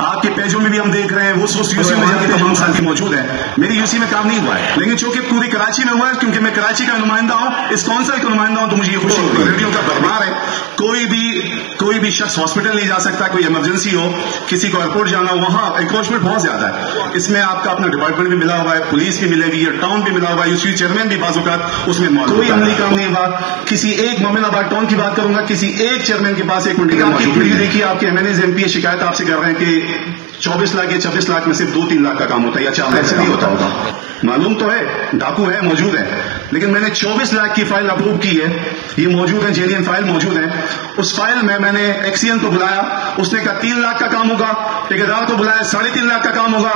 آپ کے پیجوں میں بھی ہم دیکھ رہے ہیں وہ यूसी में जाके तमाम साथी मौजूद हैं. मेरी यूसी में काम नहीं हुआ है, लेकिन चूंकि पूरी कराची में हुआ है, क्योंकि मैं कराची का नुमाइंदा हूँ, इस कौंसिल का नुमाइंदा हूँ, तो मुझे ये खुशी होती है. रेडियो का भरमार है, कोई भी शख्स हॉस्पिटल नहीं जा सकता, कोई इमरजेंसी हो, किसी को एयरपोर्ट जाना हो, वहाँ एनक्रोचमेंट बहुत ज्यादा है. इसमें आपका अपना डिपार्टमेंट भी मिला हुआ है, पुलिस भी मिलेगी, टाउन भी मिला हुआ है, यूसी चेयरमैन भी बाज़-औक़ात उसमें मौजूद. कोई अमली काम नहीं हुआ. किसी एक मोमिनाबाद टाउन की बात करूंगा, किसी एक चेयरमैन के पास एक मिनट आपकी वीडियो देखिए, आपके एमएनएज एमपी शिकायत आपसे कर रहे हैं कि 24 लाख या 26 लाख में सिर्फ 2-3 लाख का काम होता है या 4 लाख से नहीं होता होगा. मालूम तो है, डाकू है, मौजूद है, लेकिन मैंने 24 लाख की फाइल अप्रूव की है. ये मौजूद है, जेलियन फाइल मौजूद है. उस फाइल में मैंने एक्सीएन को बुलाया, उसने कहा 3 लाख का काम होगा. ठेकेदार को बुलाया, 3.5 लाख का काम होगा.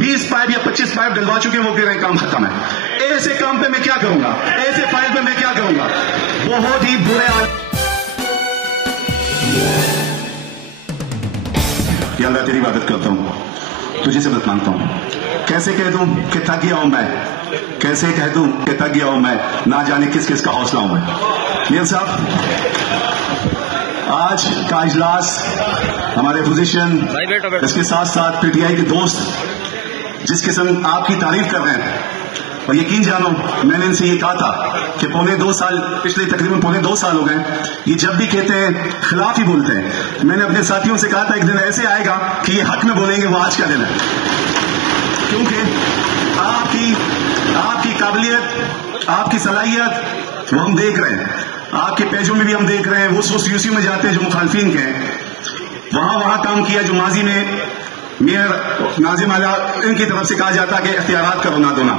20 पाइप या 25 पाइप डलवा चुके हैं, वो कह रहे हैं काम खत्म है. ऐसे काम पे मैं क्या करूंगा, ऐसे फाइल पे मैं क्या करूंगा. बहुत ही बुरे या अल्लाह तेरी इबादत करता हूँ, तुझे से मदद मांगता हूँ. कैसे कह दूं कि थक गया हूं मैं, कैसे कह दूं कि थक गया हूं मैं, ना जाने किस किस का हौसला हूं मैं. मियां साहब, आज का इजलास हमारे पोजीशन, इसके साथ साथ पीटीआई के दोस्त जिस किस्म आपकी तारीफ कर रहे हैं, और यकीन जानो मैंने इनसे ये कहा था कि पिछले तकरीबन पौने 2 साल हो गए, ये जब भी कहते हैं खिलाफ ही बोलते हैं. मैंने अपने साथियों से कहा था एक दिन ऐसे आएगा कि ये हक में बोलेंगे, वो आज का दिन है. क्योंकि आपकी काबिलियत, आपकी सलाहियत वो हम देख रहे हैं. आपके पेजों में भी हम देख रहे हैं. वो यूसी में जाते हैं जो मुखालफिन के हैं, वहां काम किया जो माजी में मेयर नाजिम आला इनकी तरफ से कहा जाता कि इख्तियारात करो ना दो ना.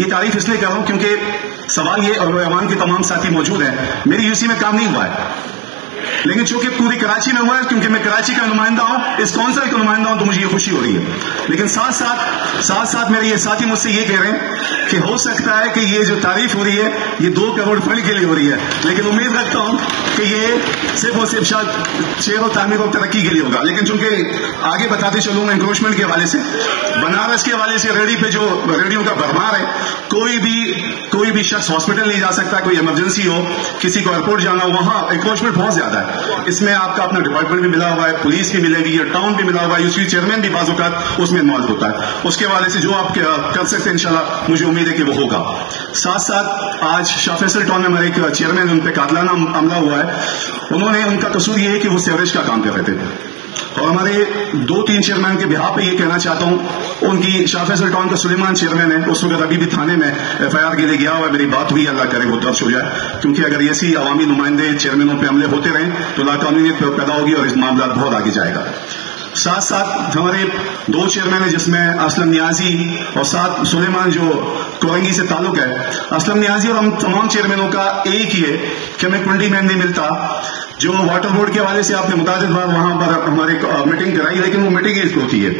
ये तारीफ इसलिए कर रहा हूं क्योंकि सवाल ये, और ऐवान के तमाम साथी मौजूद हैं, मेरी यूसी में काम नहीं हुआ है, लेकिन चूंकि पूरी कराची में हुआ है, क्योंकि मैं कराची का नुमाइंदा हूं, इस कौंसिल का नुमाइंदा हूं, तो मुझे ये खुशी हो रही है. लेकिन साथ मेरे ये साथी मुझसे ये कह रहे हैं कि हो सकता है कि ये जो तारीफ हो रही है ये 2 करोड़ फंड के लिए हो रही है, लेकिन उम्मीद रखता हूं कि ये सिर्फ और सिर्फ शायद शेर और तामीर और तरक्की के लिए होगा. लेकिन चूंकि आगे बताते चलूंगा, इंक्रोचमेंट के हवाले से, बनारस के हवाले से, रेडियो का भरमार है, कोई भी शख्स हॉस्पिटल नहीं जा सकता, कोई इमरजेंसी हो, किसी को एयरपोर्ट जाना हो, वहां एनक्रोचमेंट बहुत ज्यादा है. इसमें आपका अपना डिपार्टमेंट भी मिला हुआ है, पुलिस भी मिलेगी, टाउन भी मिला हुआ है, यूसी चेयरमैन भी बाज़-औक़ात उसमें मौजूद होता है. उसके हवाले से जो आप कर सकते हैं इंशाल्लाह, मुझे उम्मीद है कि वो होगा. साथ आज शाह फैसल टाउन में हमारे एक चेयरमैन, उन पे कातलाना हमला हुआ है. उनका कसूर ये है कि वो सीवरेज का काम कर रहे थे, और हमारे 2-3 चेयरमैन के बिहाफ पे ये कहना चाहता हूँ, उनकी शाह फैसल टाउन का सुलेमान चेयरमैन है, उस वक्त अभी भी थाने में FIR के लिए गया हुआ है. मेरी बात हुई, अल्लाह करे वो दर्ज हो जाए, क्योंकि अगर ऐसी अवामी नुमाइंदे चेयरमैनों पे हमले होते रहें तो लाकानूनियत पैदा होगी और इस मामला बहुत आगे जाएगा. साथ हमारे 2 चेयरमैन है, जिसमें असलम नियाजी और साथ सुलेमान जो कोरंगी से ताल्लुक है. असलम नियाजी और हम तमाम चेयरमैनों का एक ही है कि हमें कुंडी मैन नहीं मिलता. जो वाटर बोर्ड के हवाले से आपने मुतादिद बार वहां पर हमारे मीटिंग कराई, लेकिन वो मीटिंग ही होती है,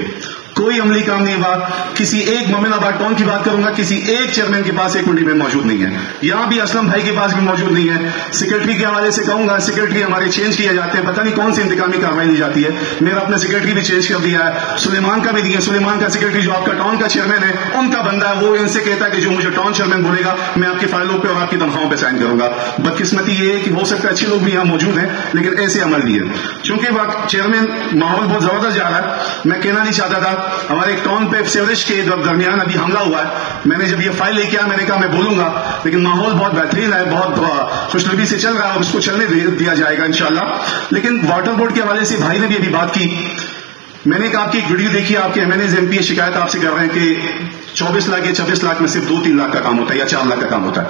कोई अमली काम नहीं हुआ. किसी एक मोमिनाबाद टाउन की बात करूंगा, किसी एक चेयरमैन के पास एक कुंडी में मौजूद नहीं है. यहां भी असलम भाई के पास भी मौजूद नहीं है. सेक्रेटरी के हवाले से कहूंगा, सेक्रेटरी हमारे चेंज किए जाते हैं, पता नहीं कौन सी इंतकामी कार्रवाई ली जाती है. मेरा अपना सेक्रेटरी भी चेंज कर दिया है, सुलेमान का भी दिया. सुलेमान का सेक्रेटरी जो आपका टाउन का चेयरमैन है, उनका बंदा है, वो इनसे कहता है कि जो मुझे टाउन चेयरमैन बोलेगा मैं आपकी फाइलों पर और आपकी तनख्वाहों पर साइन करूंगा. बदकिस्मती ये है कि हो सकता है अच्छे लोग भी यहाँ मौजूद हैं, लेकिन ऐसे अमल नहीं है. चूंकि चेयरमैन माहौल बहुत जबरदस्त जा रहा है, मैं कहना नहीं चाहता था. हमारे एक टाउन पे सीवरेज के दरमियान अभी हमला हुआ है. मैंने जब ये फाइल लेके आया, मैंने कहा मैं बोलूंगा, लेकिन माहौल बहुत बेहतरीन है, बहुत खुशनबी से चल रहा है और उसको चलने दिया जाएगा इंशाल्लाह. लेकिन वाटर बोर्ड के हवाले से भाई ने भी अभी बात की. मैंने कहा आपकी एक वीडियो देखी, आपके एमएनएज एमपी शिकायत आपसे कर रहे हैं कि 24 लाख या 26 लाख में सिर्फ 2-3 लाख का काम होता है या 4 लाख का काम होता है.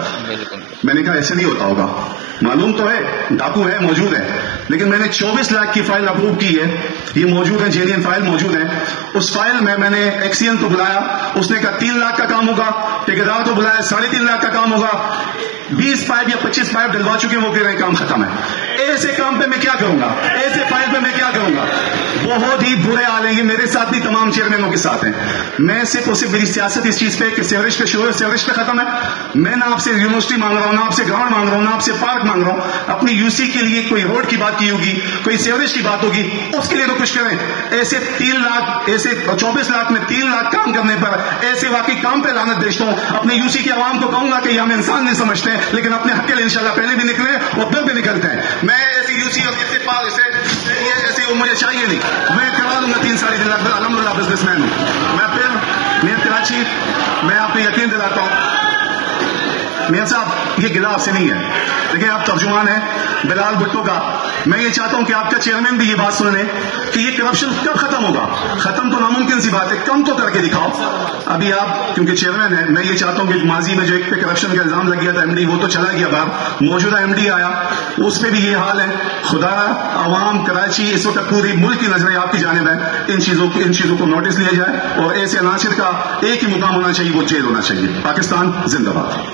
मैंने कहा ऐसे नहीं होता होगा. मालूम तो है, डाकू है, मौजूद है, लेकिन मैंने 24 लाख की फाइल अप्रूव की है. ये मौजूद है, जेलियन फाइल मौजूद है. उस फाइल में मैंने एक्सीएन को बुलाया, उसने कहा 3 लाख का काम होगा. ठेकेदार को बुलाया, 3.5 लाख का काम होगा. 20 पाइप या 25 पाइप डलवा चुके हैं, वो कह रहे हैं काम खत्म है. ऐसे काम पे मैं क्या करूंगा, ऐसे फाइल पे मैं क्या करूंगा. बहुत ही बुरे हाल हैं. ये मेरे साथ नहीं, तमाम चेयरमैनों के साथ हैं. मैं सिर्फ और सिर्फ मेरी सियासत इस चीज पे कि सीवरेज पे शुरू है, सीवरेज पे खत्म है. मैं ना आपसे यूनिवर्सिटी मांग रहा हूं, ना आपसे ग्राउंड मांग रहा हूं, ना आपसे पार्क मांग रहा हूं. अपनी यूसी के लिए कोई रोड की बात की होगी, कोई सीवरेज की बात होगी, उसके लिए तो कुछ करें. ऐसे 3 लाख, ऐसे 24 लाख में 3 लाख काम करने पर ऐसे वाकई काम पे लानत भेजता हूं. अपने यूसी के आवाम को कहूंगा कि हम इंसान नहीं समझते हैं, लेकिन अपने हक के लिए इंशाल्लाह पहले भी निकले और फिर भी निकलते हैं. मैं ऐसी यूसी और ऐसे ہوتی وہ مجھے چاہیے نہیں، میں کرا لوں گا 3 ساڑھے 3 لاکھ، الحمدللہ بزنس مین ہوں میں۔ پھر میئر کراچی، میں آپ کو یقین دلاتا ہوں میاں صاحب یہ گلہ آپ سے نہیں ہے، دیکھیں آپ ترجمان ہیں بلال بھٹو کا، میں یہ چاہتا ہوں کہ آپ کا چیئرمین بھی یہ بات سن لیں کہ یہ کرپشن کب ختم ہوگا؟ ختم تو ناممکن سی بات ہے، کم تو کر کے دکھاؤ۔ ابھی آپ کیونکہ چیئرمین ہیں، میں یہ چاہتا ہوں کہ ماضی میں جو ایک پہ کرپشن کا الزام لگ گیا تھا ایم ڈی، وہ تو چلا گیا باہر، موجودہ ایم ڈی آیا اس پہ بھی یہ حال ہے۔ خدا عوام کراچی اس وقت پوری ملک کی نظریں آپ کی جانب ہیں، ان چیزوں کو نوٹس لیا جائے اور ایسے عناصر کا ایک ہی مقام ہونا چاہیے، وہ جیل ہونا چاہیے۔ پاکستان زندہ باد۔